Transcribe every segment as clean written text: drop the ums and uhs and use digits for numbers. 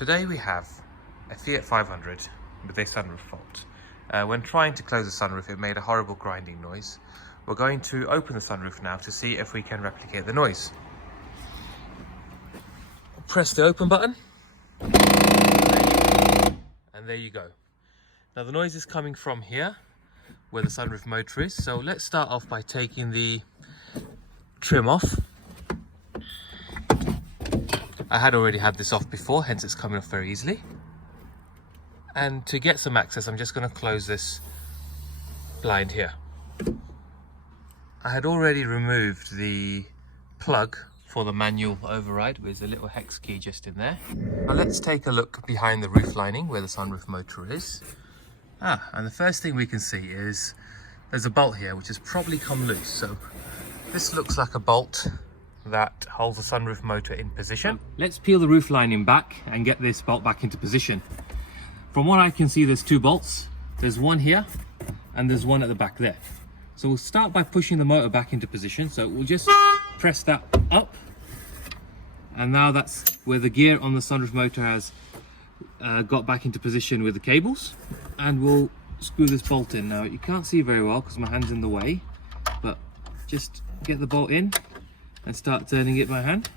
Today we have a Fiat 500 with a sunroof fault. When trying to close the sunroof, it made a horrible grinding noise. We're going to open the sunroof now to see if we can replicate the noise. Press the open button. And there you go. Now the noise is coming from here, where the sunroof motor is. So let's start off by taking the trim off. I had already had this off before, hence it's coming off very easily. And to get some access, I'm just going to close this blind here. I had already removed the plug for the manual override with a little hex key just in there. Now let's take a look behind the roof lining where the sunroof motor is. And the first thing we can see is there's a bolt here which has probably come loose. So this looks like a bolt that holds the sunroof motor in position. Let's peel the roof lining back and get this bolt back into position. From what I can see, there's two bolts. There's one here and there's one at the back there. So we'll start by pushing the motor back into position. So we'll just press that up, and now that's where the gear on the sunroof motor has got back into position with the cables. And we'll screw this bolt in. Now you can't see very well because my hand's in the way, but just get the bolt in and start turning it by hand.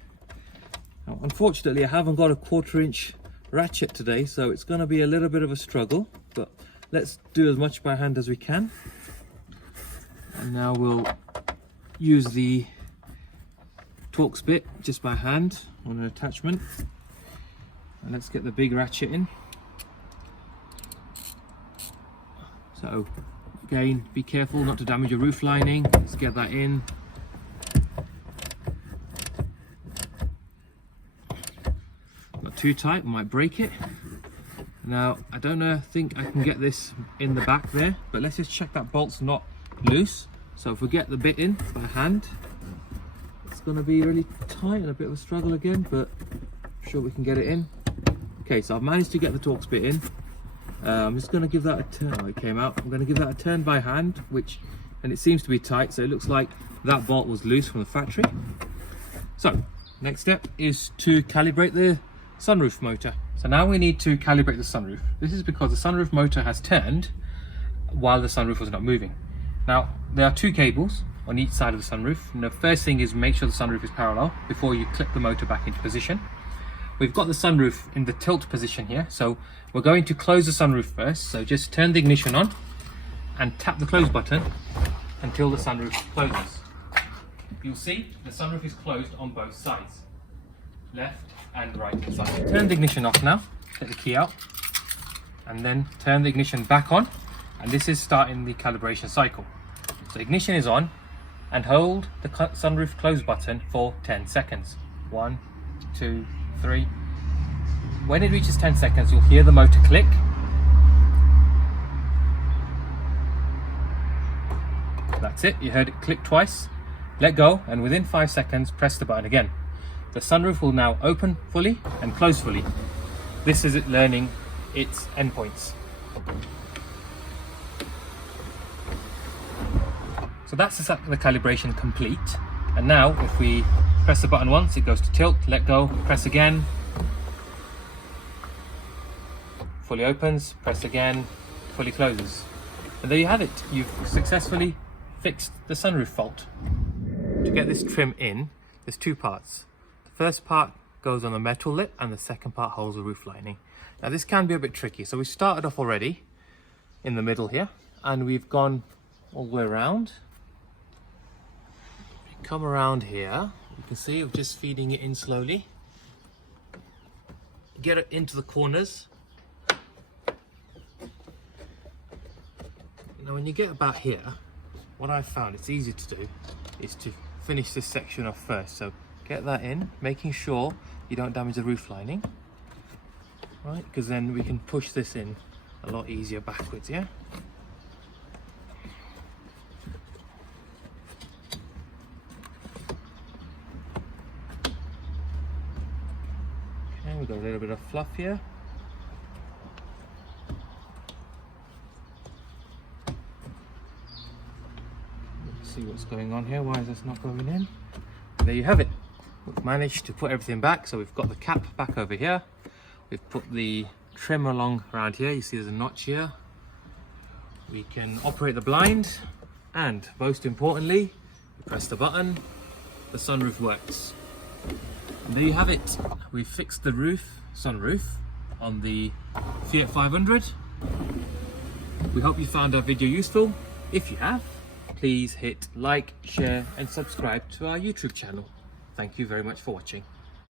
Now, unfortunately, I haven't got a 1/4 inch ratchet today, so it's going to be a little bit of a struggle, but let's do as much by hand as we can. And now we'll use the Torx bit just by hand on an attachment, and let's get the big ratchet in. So again, be careful not to damage your roof lining. Let's get that in. Not too tight, might break it. Now I don't think I can get this in the back there, but let's just check that bolt's not loose. So if we get the bit in by hand, it's going to be really tight and a bit of a struggle again, but I'm sure we can get it in. Okay, so I've managed to get the Torx bit in. I'm just going to give that a turn. Oh, it came out. I'm going to give that a turn by hand, and it seems to be tight, so it looks like that bolt was loose from the factory. So next step is to calibrate the sunroof motor. So now we need to calibrate the sunroof. This is because the sunroof motor has turned while the sunroof was not moving. Now there are two cables on each side of the sunroof, and the first thing is make sure the sunroof is parallel before you clip the motor back into position. We've got the sunroof in the tilt position here, so we're going to close the sunroof first. So just turn the ignition on and tap the close button until the sunroof closes. You'll see the sunroof is closed on both sides, left and right hand side. Turn the ignition off now, take the key out, and then turn the ignition back on, and this is starting the calibration cycle. So ignition is on, and hold the sunroof close button for 10 seconds. 1, 2, 3. When it reaches 10 seconds, you'll hear the motor click. That's it, you heard it click twice. Let go, and within 5 seconds, press the button again. The sunroof will now open fully and close fully. This is it learning its endpoints. So that's the calibration complete. And now if we press the button once, it goes to tilt, let go, press again. Fully opens, press again, fully closes. And there you have it. You've successfully fixed the sunroof fault. To get this trim in, there's two parts. The first part goes on the metal lip and the second part holds the roof lining. Now this can be a bit tricky. So we started off already in the middle here, and we've gone all the way around. Come around here, you can see we're just feeding it in slowly. Get it into the corners. Now when you get about here, what I've found it's easy to do is to finish this section off first. So get that in, making sure you don't damage the roof lining, right? Because then we can push this in a lot easier backwards, yeah? We've got a little bit of fluff here. Let's see what's going on here. Why is this not going in? There you have it. We've managed to put everything back. So we've got the cap back over here. We've put the trim along around here. You see there's a notch here. We can operate the blind, and most importantly, you press the button, the sunroof works. And there you have it. We've fixed the sunroof on the Fiat 500. We hope you found our video useful. If you have, please hit like, share and subscribe to our YouTube channel. Thank you very much for watching.